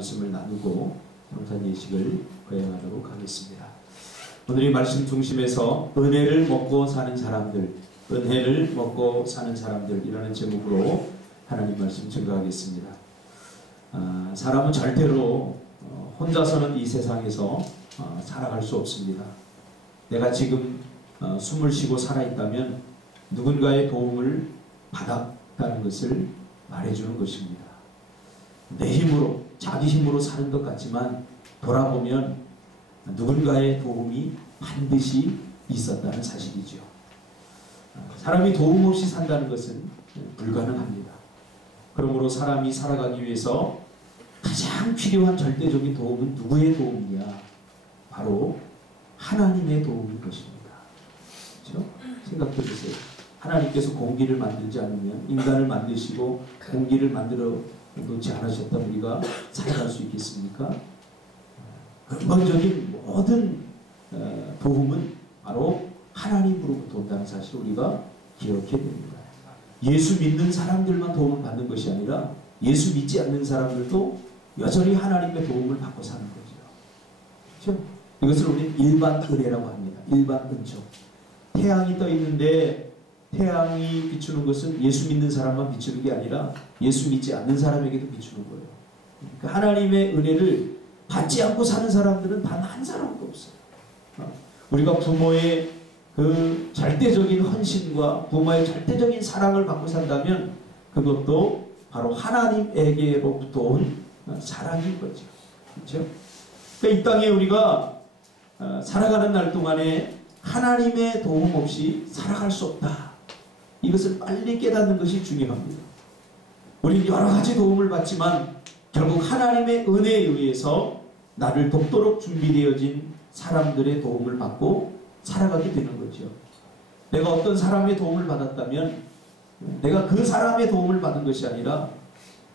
말씀을 나누고 평산 예식을 거행하도록 하겠습니다. 오늘 이 말씀 중심에서 은혜를 먹고 사는 사람들, 은혜를 먹고 사는 사람들이라는 제목으로 하나님 말씀 증거하겠습니다. 사람은 절대로 혼자서는 이 세상에서 살아갈 수 없습니다. 내가 지금 숨을 쉬고 살아있다면 누군가의 도움을 받았다는 것을 말해주는 것입니다. 내 힘으로, 자기 힘으로 사는 것 같지만 돌아보면 누군가의 도움이 반드시 있었다는 사실이죠. 사람이 도움 없이 산다는 것은 불가능합니다. 그러므로 사람이 살아가기 위해서 가장 필요한 절대적인 도움은 누구의 도움이냐? 바로 하나님의 도움인 것입니다. 그렇죠? 생각해 보세요. 하나님께서 공기를 만들지 않으면, 인간을 만드시고 공기를 만들어 놓지 않으셨다면 우리가 살아갈 수 있겠습니까? 근본적인 모든 도움은 바로 하나님으로부터 온다는 사실을 우리가 기억해야 됩니다. 예수 믿는 사람들만 도움을 받는 것이 아니라 예수 믿지 않는 사람들도 여전히 하나님의 도움을 받고 사는 거죠. 그렇죠? 이것을 우리는 일반 은혜라고 합니다. 일반 은총. 태양이 떠 있는데 태양이 비추는 것은 예수 믿는 사람만 비추는 게 아니라 예수 믿지 않는 사람에게도 비추는 거예요. 그러니까 하나님의 은혜를 받지 않고 사는 사람들은 단 한 사람도 없어요. 우리가 부모의 그 절대적인 헌신과 부모의 절대적인 사랑을 받고 산다면 그것도 바로 하나님에게로부터 온 사랑인 거죠. 그렇죠? 그러니까 이 땅에 우리가 살아가는 날 동안에 하나님의 도움 없이 살아갈 수 없다. 이것을 빨리 깨닫는 것이 중요합니다. 우리는 여러 가지 도움을 받지만 결국 하나님의 은혜에 의해서 나를 돕도록 준비되어진 사람들의 도움을 받고 살아가게 되는 거죠. 내가 어떤 사람의 도움을 받았다면 내가 그 사람의 도움을 받은 것이 아니라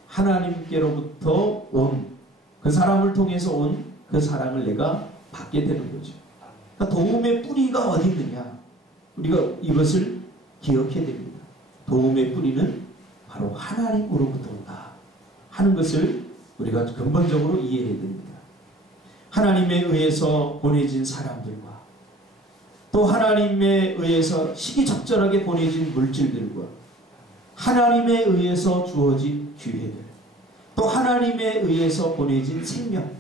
하나님께로부터 온 그 사람을 통해서 온 그 사랑을 내가 받게 되는 거죠. 그러니까 도움의 뿌리가 어디 있느냐? 우리가 이것을 기억해야 됩니다. 도움의 뿌리는 바로 하나님으로부터 온다 하는 것을 우리가 근본적으로 이해해야 됩니다. 하나님에 의해서 보내진 사람들과 또 하나님에 의해서 시기적절하게 보내진 물질들과 하나님에 의해서 주어진 기회들 또 하나님에 의해서 보내진 생명,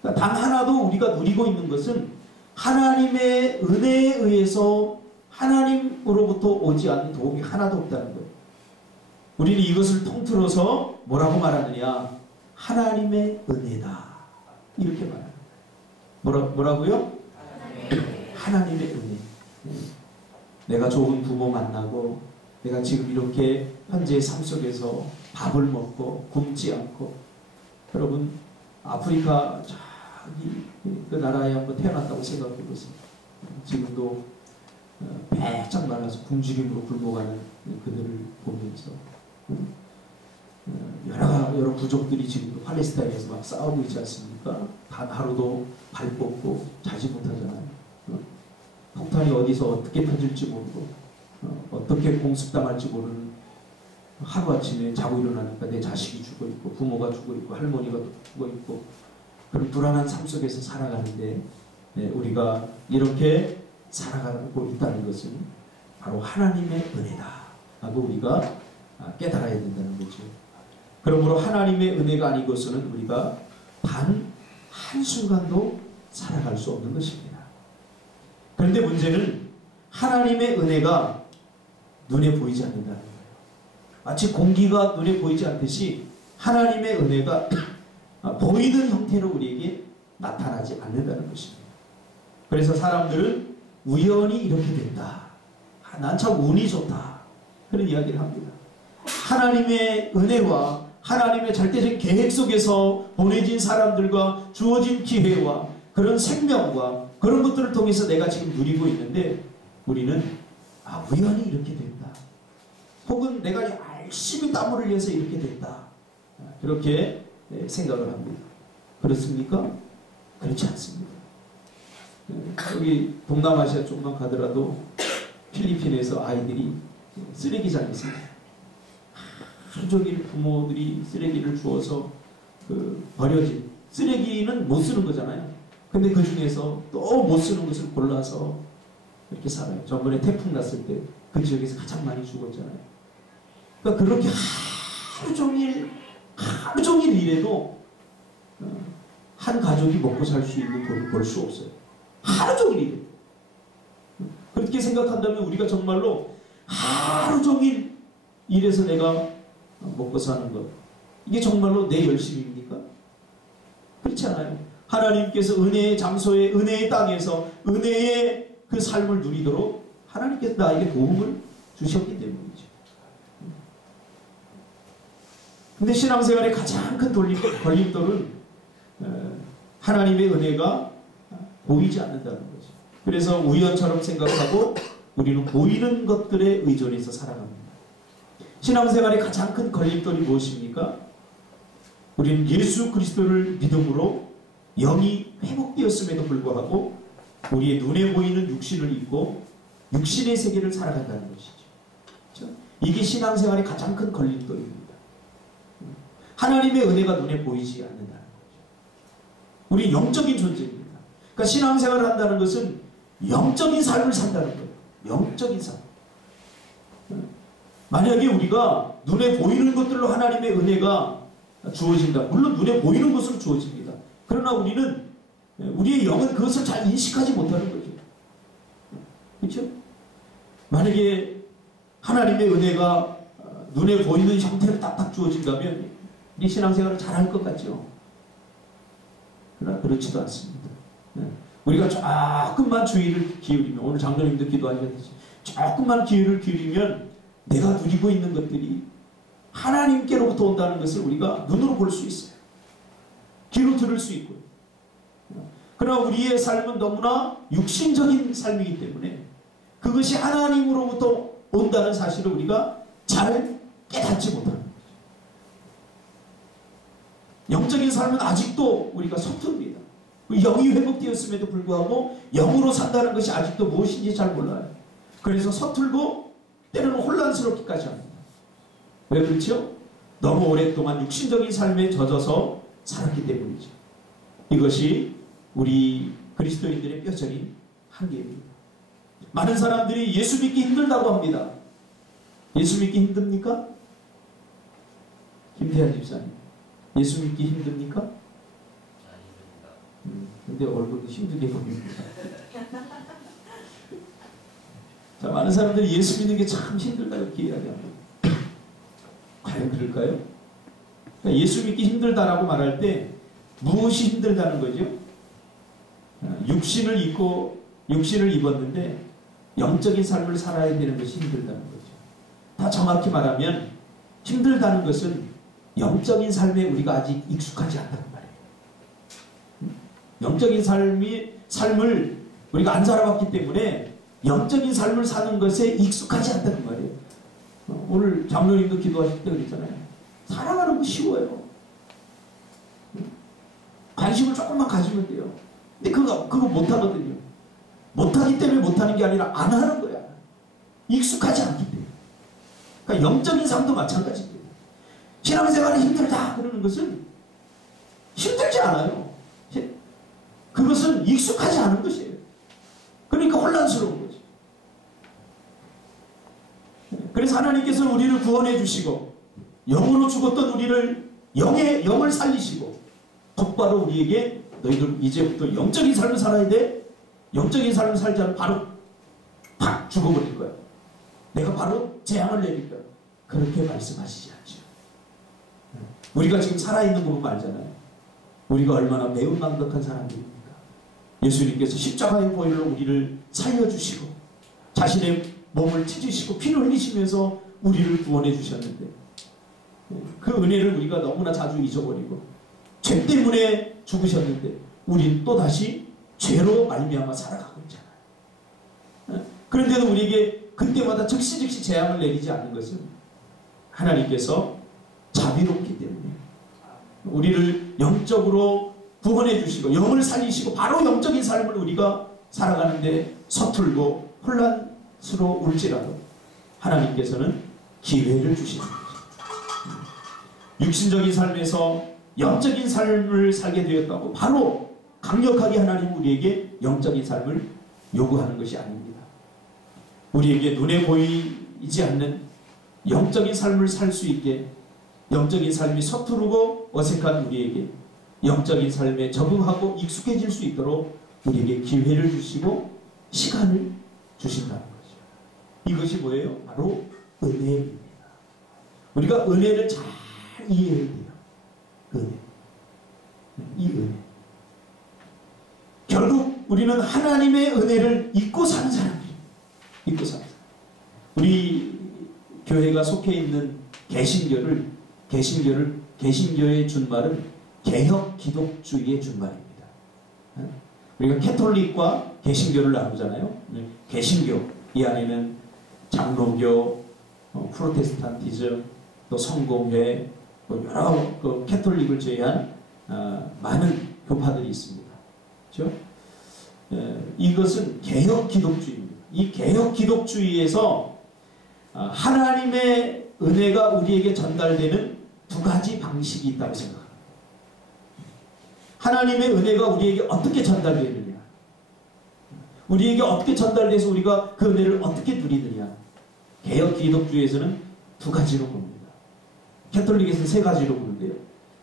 그러니까 단 하나도 우리가 누리고 있는 것은 하나님의 은혜에 의해서 하나님으로부터 오지 않는 도움이 하나도 없다는 거예요. 우리는 이것을 통틀어서 뭐라고 말하느냐? 하나님의 은혜다. 이렇게 말합니다. 뭐라고요? 하나님의 은혜. 내가 좋은 부모 만나고 내가 지금 이렇게 현재의 삶 속에서 밥을 먹고 굶지 않고, 여러분 아프리카 저기 그 나라에 한번 태어났다고 생각해 보세요. 지금도 배짱 말라서 굶주림으로 굶어가는 그들을 보면서 여러 부족들이 지금 팔레스타인에서 막 싸우고 있지 않습니까? 단 하루도 발 뻗고 자지 못하잖아요. 폭탄이 어디서 어떻게 터질지 모르고 어떻게 공습당할지 모르는, 하루아침에 자고 일어나니까 내 자식이 죽어 있고 부모가 죽어 있고 할머니가 죽어 있고 그런 불안한 삶 속에서 살아가는데 우리가 이렇게 살아가고 있다는 것은 바로 하나님의 은혜다 하고 우리가 깨달아야 된다는 거죠. 그러므로 하나님의 은혜가 아니고서는 우리가 단 한순간도 살아갈 수 없는 것입니다. 그런데 문제는 하나님의 은혜가 눈에 보이지 않는다는 거예요. 마치 공기가 눈에 보이지 않듯이 하나님의 은혜가 보이는 형태로 우리에게 나타나지 않는다는 것입니다. 그래서 사람들은 우연히 이렇게 된다. 난 참 운이 좋다. 그런 이야기를 합니다. 하나님의 은혜와 하나님의 절대적인 계획 속에서 보내진 사람들과 주어진 기회와 그런 생명과 그런 것들을 통해서 내가 지금 누리고 있는데 우리는 우연히 이렇게 된다. 혹은 내가 열심히 땀을 흘려서 이렇게 됐다. 그렇게 생각을 합니다. 그렇습니까? 그렇지 않습니다. 여기 동남아시아 쪽만 가더라도 필리핀에서 아이들이 쓰레기장에서 하루 종일 부모들이 쓰레기를 주워서 버려진 쓰레기는 못 쓰는 거잖아요. 근데 그 중에서 또 못 쓰는 것을 골라서 이렇게 살아요. 저번에 태풍 났을 때 그 지역에서 가장 많이 죽었잖아요. 그러니까 그렇게 하루 종일 일해도 한 가족이 먹고 살 수 있는 돈을 벌 수 없어요. 하루 종일 일해. 그렇게 생각한다면 우리가 정말로 하루 종일 일해서 내가 먹고 사는 것, 이게 정말로 내 열심입니까? 그렇지 않아요. 하나님께서 은혜의 장소에, 은혜의 땅에서 은혜의 그 삶을 누리도록 하나님께서 나에게 도움을 주셨기 때문이죠. 근데 신앙생활의 가장 큰 걸림돌은 하나님의 은혜가 보이지 않는다는 거죠. 그래서 우연처럼 생각하고 우리는 보이는 것들에 의존해서 살아갑니다. 신앙생활의 가장 큰 걸림돌이 무엇입니까? 우리는 예수 그리스도를 믿음으로 영이 회복되었음에도 불구하고 우리의 눈에 보이는 육신을 입고 육신의 세계를 살아간다는 것이죠. 그렇죠? 이게 신앙생활의 가장 큰 걸림돌입니다. 하나님의 은혜가 눈에 보이지 않는다는 거죠. 우리 영적인 존재입니다. 그러니까 신앙생활을 한다는 것은 영적인 삶을 산다는 거예요. 영적인 삶. 만약에 우리가 눈에 보이는 것들로 하나님의 은혜가 주어진다. 물론 눈에 보이는 것으로 주어집니다. 그러나 우리는 우리의 영은 그것을 잘 인식하지 못하는 거죠. 그렇죠? 만약에 하나님의 은혜가 눈에 보이는 형태로 딱딱 주어진다면 이 신앙생활을 잘할 것 같죠. 그러나 그렇지도 않습니다. 우리가 조금만 주의를 기울이면, 오늘 장로님도 기도하셨듯이 조금만 기회를 기울이면 내가 누리고 있는 것들이 하나님께로부터 온다는 것을 우리가 눈으로 볼 수 있어요. 귀로 들을 수 있고요. 그러나 우리의 삶은 너무나 육신적인 삶이기 때문에 그것이 하나님으로부터 온다는 사실을 우리가 잘 깨닫지 못하는 거죠. 영적인 삶은 아직도 우리가 서투릅니다. 영이 회복되었음에도 불구하고 영으로 산다는 것이 아직도 무엇인지 잘 몰라요. 그래서 서툴고 때로는 혼란스럽기까지 합니다. 왜 그렇죠? 너무 오랫동안 육신적인 삶에 젖어서 살았기 때문이죠. 이것이 우리 그리스도인들의 뼈저린 한계입니다. 많은 사람들이 예수 믿기 힘들다고 합니다. 예수 믿기 힘듭니까? 김태환 집사님, 예수 믿기 힘듭니까? 근데 얼굴도 힘들게 보입니다. 자, 많은 사람들이 예수 믿는 게 참 힘들다고 이렇게 이야기합니다. 과연 그럴까요? 그러니까 예수 믿기 힘들다라고 말할 때 무엇이 힘들다는 거죠? 육신을 입었는데 영적인 삶을 살아야 되는 것이 힘들다는 거죠. 더 정확히 말하면 힘들다는 것은 영적인 삶에 우리가 아직 익숙하지 않다는 말이에요. 영적인 삶을 우리가 안 살아봤기 때문에 영적인 삶을 사는 것에 익숙하지 않다는 말이에요. 오늘 장로님도 기도하실 때 그랬잖아요. 살아가는 거 쉬워요. 관심을 조금만 가지면 돼요. 근데 그거 못하거든요. 못하기 때문에 못하는 게 아니라 안 하는 거야. 익숙하지 않기 때문에. 그러니까 영적인 삶도 마찬가지입니다. 신앙생활이 힘들다 그러는 것은 힘들지 않아요. 그것은 익숙하지 않은 것이에요. 그러니까 혼란스러운 거죠. 그래서 하나님께서 우리를 구원해 주시고 영으로 죽었던 우리를 영을 살리시고 곧바로 우리에게 너희들 이제부터 영적인 삶을 살아야 돼. 영적인 삶을 살지 않으면 바로 팍 죽어버릴 거야. 내가 바로 재앙을 내릴 거야. 그렇게 말씀하시지 않죠. 우리가 지금 살아있는 거 보면 알잖아요. 우리가 얼마나 매우 낭독한 사람들입니까? 예수님께서 십자가의 보혈로 우리를 살려주시고 자신의 몸을 찢으시고 피를 흘리시면서 우리를 구원해 주셨는데 그 은혜를 우리가 너무나 자주 잊어버리고 죄 때문에 죽으셨는데 우린 또다시 죄로 말미암아 살아가고 있잖아요. 그런데도 우리에게 그때마다 즉시 재앙을 내리지 않는 것은 하나님께서 자비롭기 때문에 우리를 영적으로 구원해 주시고 영을 살리시고 바로 영적인 삶을 우리가 살아가는데 서툴고 혼란스러울지라도 하나님께서는 기회를 주시는 거죠. 육신적인 삶에서 영적인 삶을 살게 되었다고 바로 강력하게 하나님 우리에게 영적인 삶을 요구하는 것이 아닙니다. 우리에게 눈에 보이지 않는 영적인 삶을 살 수 있게, 영적인 삶이 서투르고 어색한 우리에게 영적인 삶에 적응하고 익숙해질 수 있도록 우리에게 기회를 주시고 시간을 주신다는 거죠. 이것이 뭐예요? 바로 은혜입니다. 우리가 은혜를 잘 이해해야 돼요. 은혜. 이 은혜. 결국 우리는 하나님의 은혜를 잊고 사는 사람이에요. 잊고 사는 사람. 우리 교회가 속해 있는 개신교의 준말은 개혁 기독주의의 준말입니다. 우리가 캐톨릭과 개신교를 나누잖아요. 개신교, 이 안에는 장로교, 프로테스탄티즘, 또 성공회, 또 여러 캐톨릭을 제외한 많은 교파들이 있습니다. 그렇죠? 이것은 개혁 기독주의입니다. 이 개혁 기독주의에서 하나님의 은혜가 우리에게 전달되는 두 가지 방식이 있다고 생각합니다. 하나님의 은혜가 우리에게 어떻게 전달되느냐, 우리에게 어떻게 전달돼서 우리가 그 은혜를 어떻게 누리느냐. 개혁 기독주의에서는 두 가지로 봅니다. 캐톨릭에서는 세 가지로 보는데요.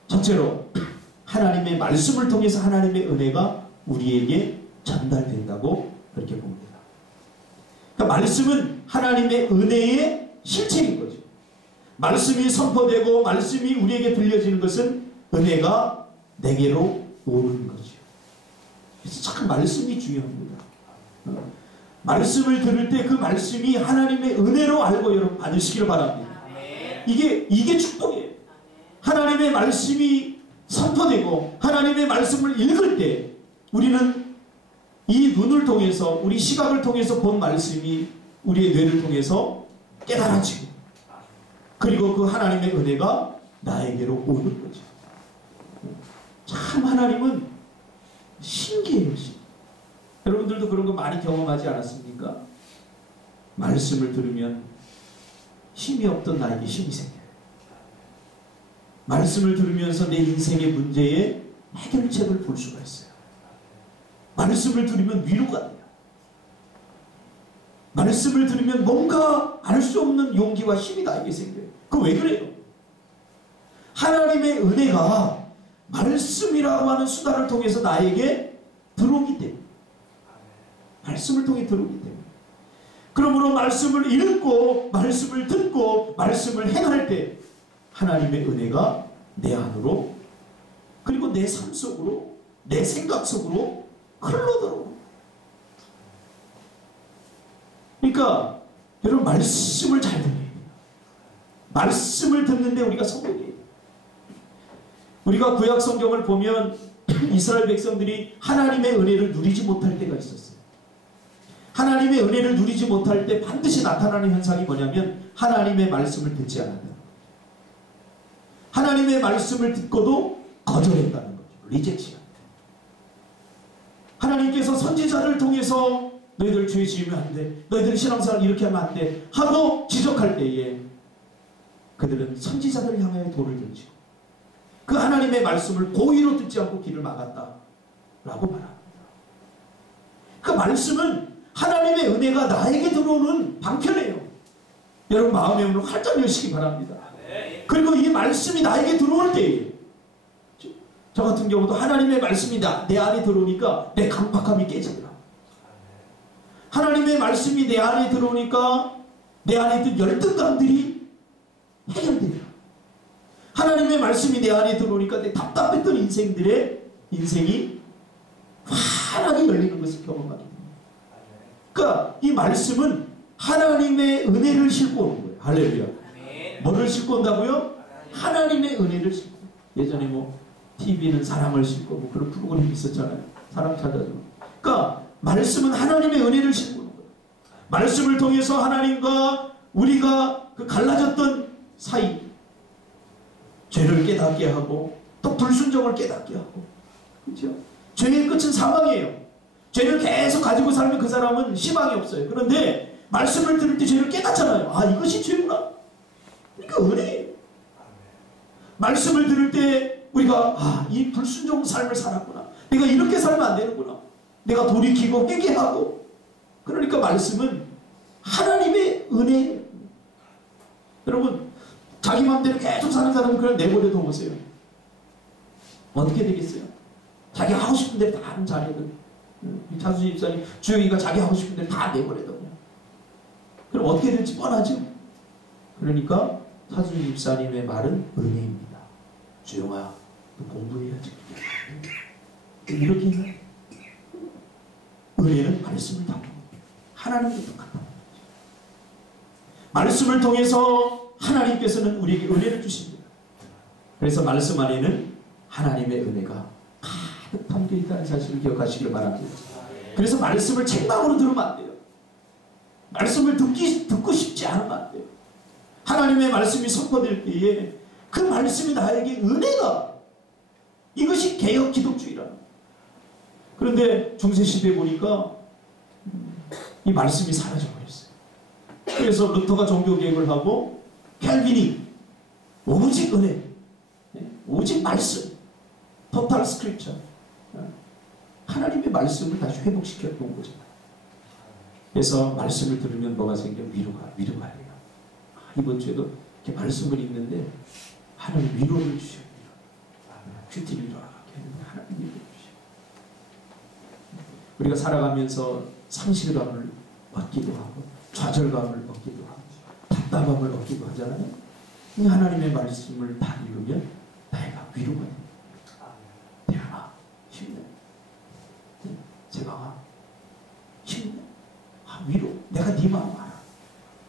첫째로 하나님의 말씀을 통해서 하나님의 은혜가 우리에게 전달된다고 그렇게 봅니다. 그러니까 말씀은 하나님의 은혜의 실체인 거죠. 말씀이 선포되고 말씀이 우리에게 들려지는 것은 은혜가 내게로 오는 거죠. 그래서 참 말씀이 중요합니다. 말씀을 들을 때 그 말씀이 하나님의 은혜로 알고 여러분 받으시기를 바랍니다. 이게 축복이에요. 하나님의 말씀이 선포되고 하나님의 말씀을 읽을 때 우리는 이 눈을 통해서, 우리 시각을 통해서 본 말씀이 우리의 뇌를 통해서 깨달아지고, 그리고 그 하나님의 은혜가 나에게로 오는 거죠. 참 하나님은 신기해요. 여러분들도 그런 거 많이 경험하지 않았습니까? 말씀을 들으면 힘이 없던 나에게 힘이 생겨요. 말씀을 들으면서 내 인생의 문제에 해결책을 볼 수가 있어요. 말씀을 들으면 위로가 돼요. 말씀을 들으면 뭔가 알 수 없는 용기와 힘이 나에게 생겨요. 그거 왜 그래요? 하나님의 은혜가 말씀이라고 하는 수단을 통해서 나에게 들어오기 때문에, 말씀을 통해 들어오기 때문에. 그러므로 말씀을 읽고 말씀을 듣고 말씀을 행할 때 하나님의 은혜가 내 안으로, 그리고 내 삶 속으로, 내 생각 속으로 흘러들어옵니다. 그러니까 여러분, 말씀을 잘 들어야 돼요. 말씀을 듣는데 우리가 성공해야 돼요. 우리가 구약 성경을 보면 이스라엘 백성들이 하나님의 은혜를 누리지 못할 때가 있었어요. 하나님의 은혜를 누리지 못할 때 반드시 나타나는 현상이 뭐냐면 하나님의 말씀을 듣지 않는다. 하나님의 말씀을 듣고도 거절했다는 거죠. 리젝션. 하나님께서 선지자를 통해서 너희들 죄 지으면 안 돼, 너희들 신앙생활 이렇게 하면 안 돼 하고 지적할 때에 그들은 선지자를 향하여 돌을 던지고 그 하나님의 말씀을 고의로 듣지 않고 길을 막았다라고 말합니다. 그 말씀은 하나님의 은혜가 나에게 들어오는 방편이에요. 여러분 마음의 문을 활짝 여시기 바랍니다. 그리고 이 말씀이 나에게 들어올 때에, 저 같은 경우도 하나님의 말씀이 내 안에 들어오니까 내 강박함이 깨지더라. 하나님의 말씀이 내 안에 들어오니까 내 안에 있던 열등감들이 해결되더라. 하나님의 말씀이 내 안에 들어오니까 내 답답했던 인생이 환하게 열리는 것을 경험하게 됩니다. 그러니까 이 말씀은 하나님의 은혜를 싣고 오는 거예요. 할렐루야. 뭐를 싣고 온다고요? 하나님의 은혜를 싣고. 예전에 TV는 사랑을 싣고 그런 프로그램이 있었잖아요. 사랑 찾아줘. 그러니까 말씀은 하나님의 은혜를 싣고 오는 거예요. 말씀을 통해서 하나님과 우리가 그 갈라졌던 사이, 죄를 깨닫게 하고 또 불순종을 깨닫게 하고, 그렇죠? 죄의 끝은 사망이에요. 죄를 계속 가지고 살면 그 사람은 희망이 없어요. 그런데 말씀을 들을 때 죄를 깨닫잖아요. 아, 이것이 죄구나. 그러니까 은혜예요. 말씀을 들을 때 우리가 이 불순종 삶을 살았구나. 내가 이렇게 살면 안 되는구나. 내가 돌이키고 회개하고. 그러니까 말씀은 하나님의 은혜예요. 여러분, 자기 마음대로 계속 사는 사람은 그냥 내버려 둬보세요. 어떻게 되겠어요? 자기 하고 싶은 대로 다 하는 자녀들. 차수지 집사님, 주영이가 자기 하고 싶은 대로 다 내버려 둬. 그럼 어떻게 될지 뻔하죠? 그러니까 차수지 집사님의 말은 은혜입니다. 주영아, 너 공부해야지. 이렇게 해요. 은혜는 말씀을 담고 하나님도 똑같다. 말씀을 통해서 하나님께서는 우리에게 은혜를 주십니다. 그래서 말씀 안에는 하나님의 은혜가 가득 담겨 있다는 사실을 기억하시길 바랍니다. 그래서 말씀을 책망으로 들으면 안 돼요. 말씀을 듣고 싶지 않으면 안 돼요. 하나님의 말씀이 선포될 때에 그 말씀이 나에게 은혜가, 이것이 개혁 기독주의라. 그런데 중세시대에 보니까 이 말씀이 사라져버렸어요. 그래서 루터가 종교개혁을 하고 캘빈이 오직 은혜, 오직 말씀, 토탈 스크립처, 하나님의 말씀을 다시 회복시켜 놓은 거잖아요. 그래서 말씀을 들으면 뭐가 생겨? 위로가 해요. 이번 주에도 이렇게 말씀을 읽는데 하나님 위로를 주셔요. 큐티를 일어나게 하는 하나님 위로를 주셔요. 우리가 살아가면서 상실감을 얻기도 하고 좌절감을 얻기도 하고 답답함을 얻기도 하잖아요. 하나님의 말씀을 다 읽으면 내가 위로가 됩니다. 대한아, 힘내. 제방아, 힘내. 위로. 내가 네 마음 알아.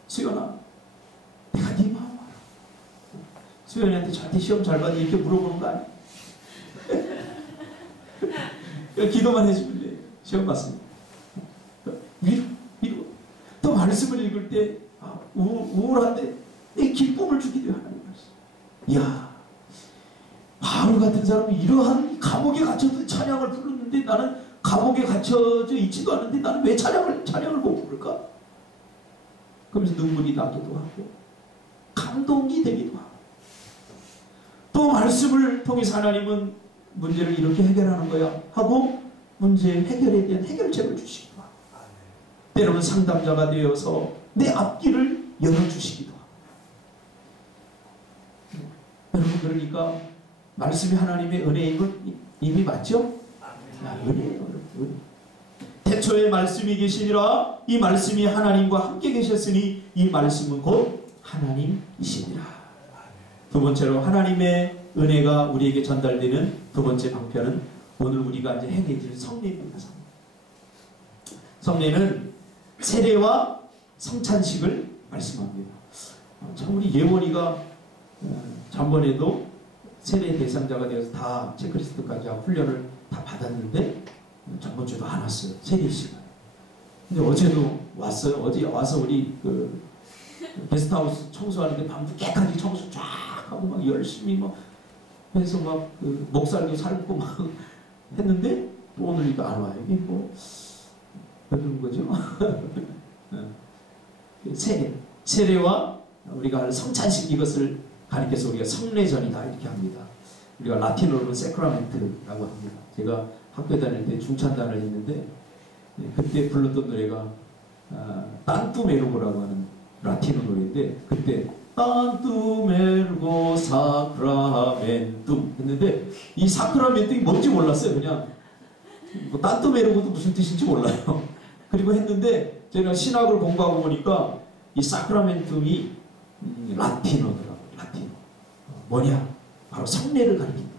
수연아, 내가 네 마음 알아. 수연이한테 저한테 시험 잘 봤니? 이렇게 물어보는 거 아니야? 기도만 해주면 돼. 시험 봤습니다. 위로. 또 말씀을 읽을 때 우울한데 내 기쁨을 주기도 해요. 하나님 말씀. 이야, 바울 같은 사람이 이러한 감옥에 갇혀도 찬양을 부르는데 나는 감옥에 갇혀져 있지도 않은데 나는 왜 찬양을 못 부를까? 그러면서 눈물이 나기도 하고 감동이 되기도 하고, 또 말씀을 통해서 하나님은 문제를 이렇게 해결하는 거야 하고 문제 해결에 대한 해결책을 주시기도 하고, 때로는 상담자가 되어서 내 앞길을 열어주시기도 하고. 여러분, 그러니까 말씀이 하나님의 은혜임을 이미 맞죠? 은혜예요. 태초에 말씀이 계시니라. 이 말씀이 하나님과 함께 계셨으니 이 말씀은 곧 하나님이시니라. 두 번째로 하나님의 은혜가 우리에게 전달되는 두 번째 방편은 오늘 우리가 이제 행해질 성례입니다. 성례는 세례와 성찬식을 말씀합니다. 참 우리 예원이가 전번에도 세례 대상자가 되어서 다 체크리스트까지 하고 훈련을 다 받았는데 저번 주도 안 왔어요. 세례 시간. 근데 어제도 왔어요. 어제 와서 우리 그 게스트하우스 청소하는데 밤도 깨끗하게 청소 쫙 하고 막 열심히 막 해서 막 그 목살도 삶고 막 했는데 또 오늘 이거 안 와요. 이게 뭐 왜 그런 거죠? 세례와 우리가 하는 성찬식, 이것을 가리켜서 우리가 성례전이다 이렇게 합니다. 우리가 라틴어로는 세크라멘트라고 합니다. 제가 학교 다닐 때 중찬단을 했는데 그때 불렀던 노래가 딴뚜메르고라고 하는 라틴어 노래인데, 그때 딴뚜메르고 사크라멘툼 했는데 이 사크라멘tum이 뭔지 몰랐어요. 그냥 뭐 딴뚜메르고도 무슨 뜻인지 몰라요. 그리고 했는데 제가 신학을 공부하고 보니까 이 사크라멘tum이 라틴어더라고요. 라틴어. 뭐냐? 바로 성례를 가리킵니다.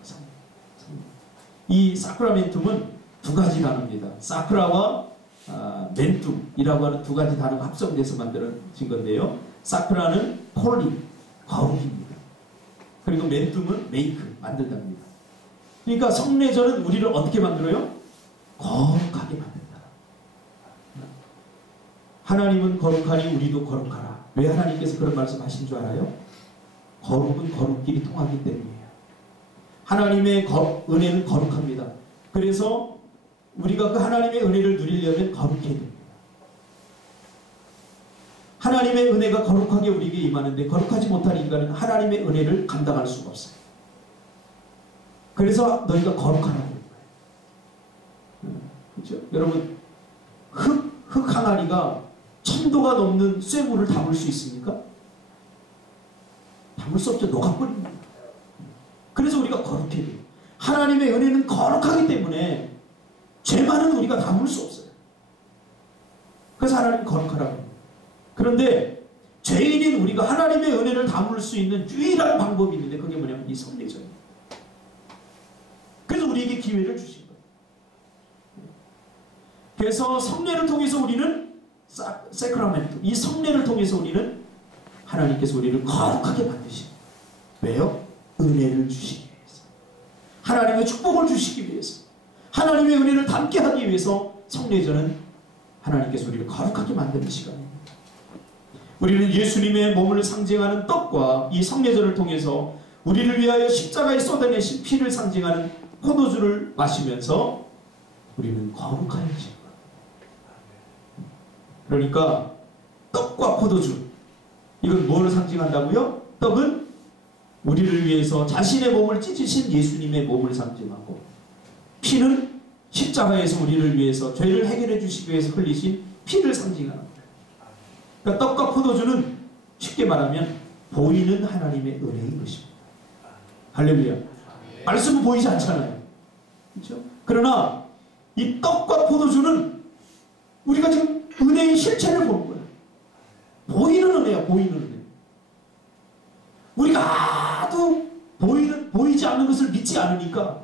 이 사크라멘tum은 두 가지 단어입니다. 사크라와 멘tum이라고 하는 두 가지 단어가 합성돼서 만들어진 건데요. 사크라는 콜링, 거룩입니다. 그리고 멘tum은 메이크, 만들답니다. 그러니까 성례전은 우리를 어떻게 만들어요? 거룩하게 만든다. 하나님은 거룩하니 우리도 거룩하라. 왜 하나님께서 그런 말씀하신 줄 알아요? 거룩은 거룩끼리 통하기 때문이에요. 하나님의 은혜는 거룩합니다. 그래서 우리가 그 하나님의 은혜를 누리려면 거룩해야 됩니다. 하나님의 은혜가 거룩하게 우리에게 임하는데 거룩하지 못한 인간은 하나님의 은혜를 감당할 수가 없어요. 그래서 너희가 거룩하라고. 그렇죠? 여러분, 흙 항아리가 1000도가 넘는 쇠물을 담을 수 있습니까? 담을 수 없죠. 녹아버립니다. 그래서 우리가 거룩해야 돼요. 하나님의 은혜는 거룩하기 때문에 죄 많은 우리가 담을 수 없어요. 그래서 하나님 거룩하라고 합니다. 그런데 죄인인 우리가 하나님의 은혜를 담을 수 있는 유일한 방법이 있는데 그게 뭐냐면 이 성례전입니다. 그래서 우리에게 기회를 주신 거예요. 그래서 성례를 통해서 우리는 세크라멘트, 이 성례를 통해서 우리는 하나님께서 우리를 거룩하게 만드신 거예요. 왜요? 은혜를 주시기 위해서, 하나님의 축복을 주시기 위해서, 하나님의 은혜를 담게 하기 위해서 성례전은 하나님께서 우리를 거룩하게 만드는 시간입니다. 우리는 예수님의 몸을 상징하는 떡과 이 성례전을 통해서 우리를 위하여 십자가에 쏟아내신 피를 상징하는 포도주를 마시면서 우리는 거룩해진 거예요. 그러니까 떡과 포도주, 이건 뭘 상징한다고요? 떡은 우리를 위해서 자신의 몸을 찢으신 예수님의 몸을 상징하고, 피는 십자가에서 우리를 위해서 죄를 해결해 주시기 위해서 흘리신 피를 상징하는 거예요. 그러니까 떡과 포도주는 쉽게 말하면 보이는 하나님의 은혜인 것입니다. 할렐루야. 말씀은 보이지 않잖아요. 그렇죠? 그러나 이 떡과 포도주는 우리가 지금 은혜의 실체를 보는 거예요. 보이는 은혜야, 보이는 은혜. 우리가 하도 보이지 않는 것을 믿지 않으니까,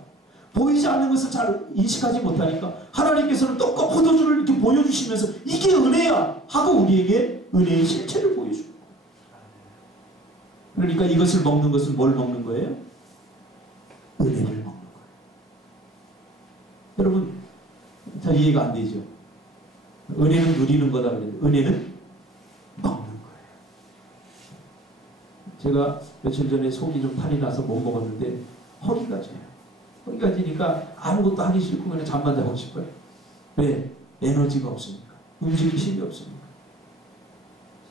보이지 않는 것을 잘 인식하지 못하니까 하나님께서는 떡과 포도주를 이렇게 보여주시면서 이게 은혜야 하고 우리에게 은혜의 실체를 보여주는 거예요. 그러니까 이것을 먹는 것은 뭘 먹는 거예요? 은혜를 먹는 거예요. 여러분, 잘 이해가 안 되죠? 은혜는 누리는 거다 그래요. 은혜는 먹는 거예요. 제가 며칠 전에 속이 좀 탈이 나서 못 먹었는데 허기가 져요. 허기가 지니까 아무것도 하기 싫고 그냥 잠만 자고 싶어요. 왜? 에너지가 없으니까. 움직일 힘이 없으니까.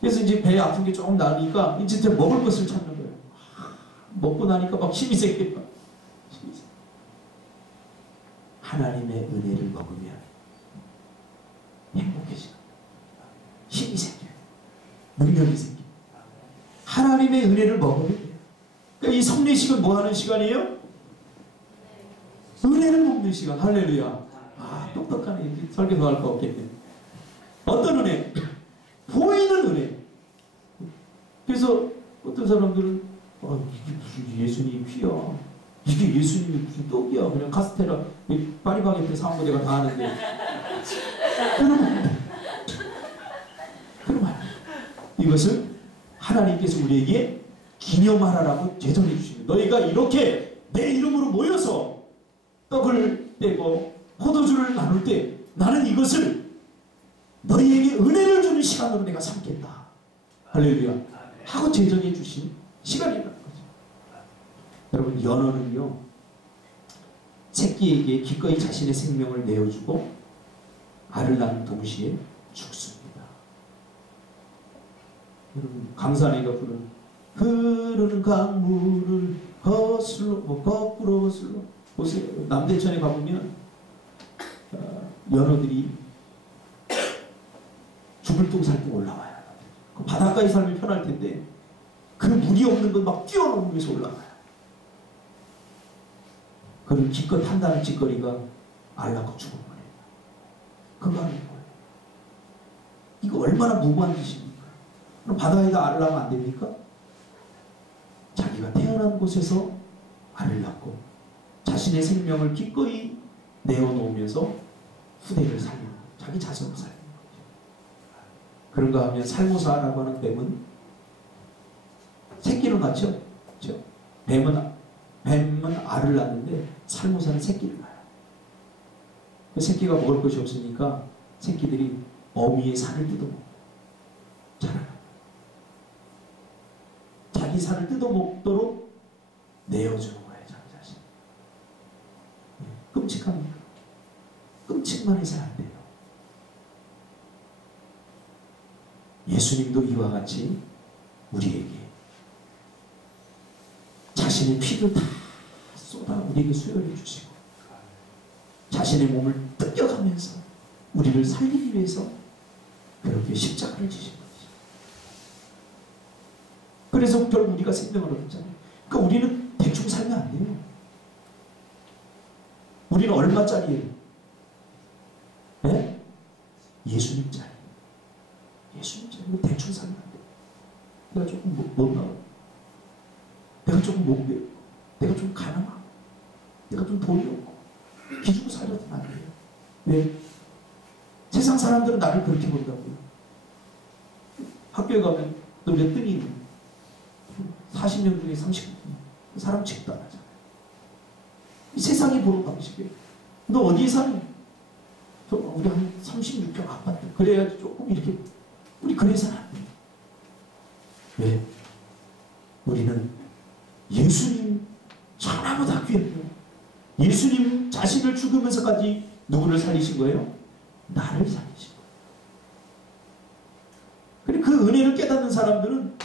그래서 이제 배 아픈 게 조금 나으니까 이제 먹을 것을 찾는 거예요. 먹고 나니까 막 힘이 생겨요. 하나님의 은혜를 먹으면 행복해져요. 힘이 생겨요. 능력이 생겨요. 하나님의 은혜를 먹으면 돼요. 그러니까 이 성례식은 뭐 하는 시간이에요? 은혜를 먹는 시간. 할렐루야. 아, 똑똑하네. 설교 더 할 거 없겠네. 어떤 은혜? 보이는 은혜. 그래서 어떤 사람들은 이게 무슨 예수님 피야, 이게 예수님이 무슨 떡이야, 그냥 카스테라 파리바게뜨 사온 거 내가 다 아는데 그러면 이것을 하나님께서 우리에게 기념하라고 제정해 주십니다. 너희가 이렇게 내 이름으로 모여서 떡을 떼고 포도주를 나눌 때 나는 이것을 너희에게 은혜를 주는 시간으로 내가 삼겠다. 할렐루야. 하고 제정해 주신 시간이라는 거죠. 여러분, 연어는요, 새끼에게 기꺼이 자신의 생명을 내어주고 알을 낳는 동시에 죽습니다. 여러분, 강산이가 부른 흐르는 강물을 거슬러, 거꾸로 거슬러 보세요. 남대천에 가보면 연어들이 죽을 둥살둥 올라와요. 그 바닷가에 살면 편할 텐데 그 물이 없는 건 막 뛰어넘으면서 올라가요. 그럼 기껏 한다는 짓거리가 알 낳고 죽은 거예요. 그거 하는 거예요. 이거 얼마나 무모한 짓입니까? 그럼 바다에다 알을 낳으면 안 됩니까? 자기가 태어난 곳에서 알을 낳고 자신의 생명을 기꺼이 내어놓으면서 후대를 살리는 거예요. 자기 자손을 살리는 거죠. 그런가 하면 살모사라고 하는 뱀은 새끼를 낳죠. 그렇죠? 뱀은 알을 낳는데 살모사는 새끼를 낳아요. 그 새끼가 먹을 것이 없으니까 새끼들이 어미의 살을 뜯어먹고 자라요. 자기 살을 뜯어먹도록 내어주는 거예요. 자기 자신. 끔찍합니다. 끔찍만 해서 안 돼요. 예수님도 이와 같이 우리에게 자신의 피를 다 쏟아 우리에게 수혈해 주시고 자신의 몸을 뜯겨가면서 우리를 살리기 위해서 그렇게 십자가를 지신 거죠. 그래서 결국 우리가 생명을 얻었잖아요. 그러니까 우리는 대충 살면 안 돼요. 우리는 얼마짜리예요? 네? 예수님짜리. 예수님짜리. 대충 살면 안 돼요. 내가 조금 못 나와. 내가 조금 못 배워. 내가 좀 가난하고. 내가 좀 돈이 없고. 기죽고 살려도 안 돼요. 왜? 세상 사람들은 나를 그렇게 본다고요. 학교에 가면 너 몇 등이니? 40명 중에 30명. 사람 취급도 안 하잖아요. 세상이 보는 방식이에요. 너 어디에 사니? 우리 한 36평 아파트. 그래야지 조금 이렇게. 우리 그래서는 안 돼요. 왜? 우리는 예수님 천하보다 귀해요. 예수님 자신을 죽으면서까지 누구를 살리신 거예요? 나를 살리신 거예요. 그리고 그 은혜를 깨닫는 사람들은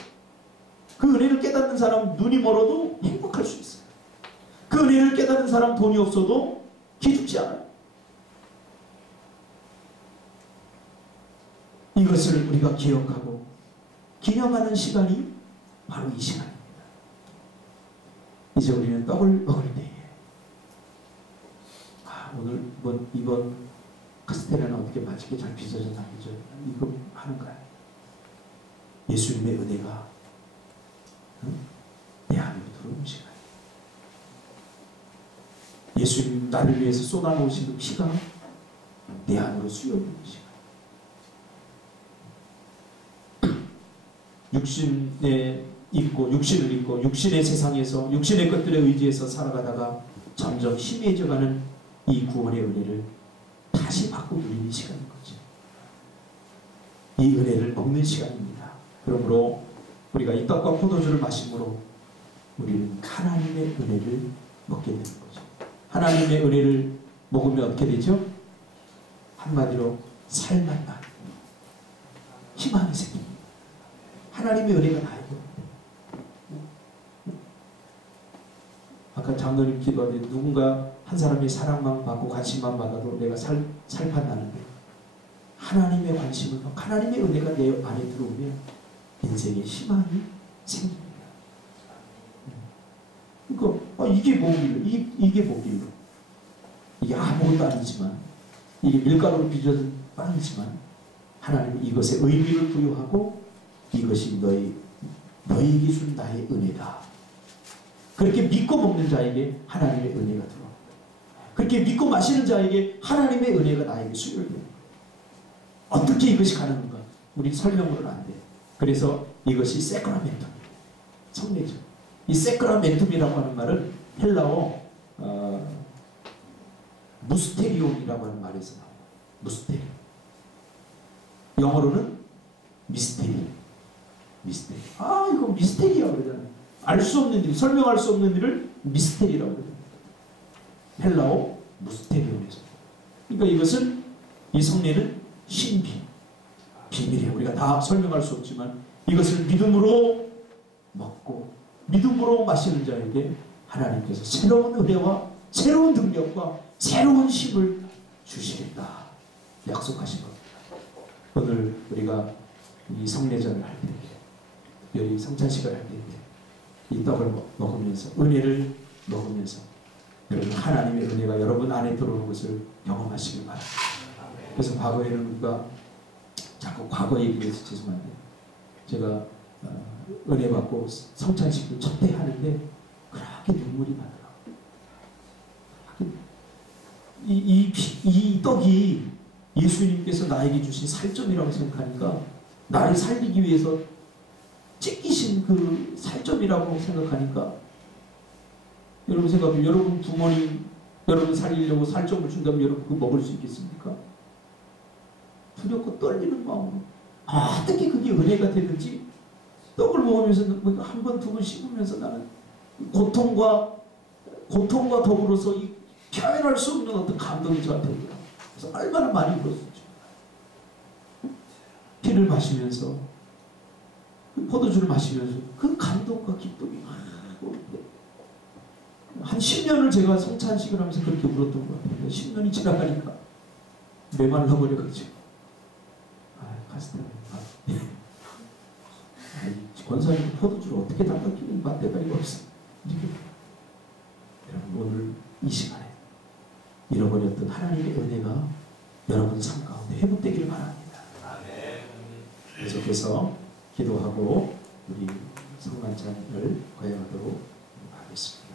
그 은혜를 깨닫는 사람 눈이 멀어도 행복할 수 있어요. 그 은혜를 깨닫는 사람 돈이 없어도 기죽지 않아요. 이것을 우리가 기억하고 기념하는 시간이 바로 이 시간입니다. 이제 우리는 떡을 먹을 때에 오늘 이번 카스테라는 어떻게 맛있게 잘 빚어졌나 그죠? 이거 하는 거야. 예수님의 은혜가 내 안으로 들어오는 시간. 예수님 나를 위해서 쏟아놓으신 그 피가 내 안으로 수여되는 시간. 육신을 입고 육신의 세상에서 육신의 것들에 의지해서 살아가다가 점점 희미해져가는 이 구원의 은혜를 다시 받고 누리는 시간인 거죠. 이 은혜를 먹는 시간입니다. 그러므로 우리가 이 떡과 포도주를 마심으로 우리는 하나님의 은혜를 먹게 되는 거죠. 하나님의 은혜를 먹으면 어떻게 되죠? 한마디로 살맛나 희망이 생깁니다. 하나님의 은혜가 나에게 아까 장로님 기도할 때 누군가 한 사람이 사랑만 받고 관심만 받아도 내가 살판 나는데 하나님의 관심을 받고 하나님의 은혜가 내 안에 들어오면 인생에 희망이 생깁니다. 그러니까 이게 뭐길래 이게 뭐길래 이게 아무것도 아니지만 이게 밀가루로 빚어진 빵이지만 하나님은 이것에 의미를 부여하고 이것이 너희에게 준 나의 은혜다. 그렇게 믿고 먹는 자에게 하나님의 은혜가 들어옵니다. 그렇게 믿고 마시는 자에게 하나님의 은혜가 나에게 수혈됩니다. 어떻게 이것이 가능한가? 우리 설명으로는 안 돼요. 그래서 이것이 세크라멘토입니다. 성례죠. 이 세크라멘토이라고 하는 말은 헬라어 무스테리온이라고 하는 말에서 나와요. 무스테리온. 영어로는 미스테리. 미스테리. 이거 미스테리야 그러잖아요. 알 수 없는 일, 설명할 수 없는 일을 미스테리라고 그러잖아요. 헬라어 무스테리온에서. 그러니까 이것은 이 성례는 신비, 비밀이에요. 우리가 다 설명할 수 없지만 이것을 믿음으로 먹고 믿음으로 마시는 자에게 하나님께서 새로운 은혜와 새로운 능력과 새로운 힘을 주시겠다 약속하신 겁니다. 오늘 우리가 이 성례전을 할 때, 특별히 성찬식을 할 때 이 떡을 먹으면서 은혜를 먹으면서 여러분 하나님의 은혜가 여러분 안에 들어오는 것을 경험하시길 바랍니다. 그래서 과거에는 우리가 자꾸 과거 얘기해서 죄송한데 제가 은혜 받고 성찬식을 첫 때 하는데 그렇게 눈물이 나더라고요. 이 떡이 예수님께서 나에게 주신 살점이라고 생각하니까 나를 살리기 위해서 찢기신 그 살점이라고 생각하니까 여러분 생각해요. 여러분 부모님 여러분 살리려고 살점을 준다면 여러분 그거 먹을 수 있겠습니까? 두렵고 떨리는 마음으로 어떻게 그게 은혜가 되는지 떡을 먹으면서 한 번 두 번 씹으면서 나는 고통과 더불어서 이 표현할 수 없는 어떤 감동이 저한테 오더라고요. 그래서 얼마나 많이 울었었죠. 피를 마시면서 포도주를 마시면서 그 감동과 기쁨이 막 오는데 한 10년을 제가 성찬식을 하면서 그렇게 울었던 것 같아요. 10년이 지나가니까 메말라버려가지고 카스테라 권사님 포도주를 어떻게 담갔길래 맛대가리가 없어. 여러분 오늘 이 시간에 잃어버렸던 하나님의 은혜가 여러분 삶 가운데 회복되기를 바랍니다. 계속해서 기도하고 우리 성만찬을 거행하도록 하겠습니다.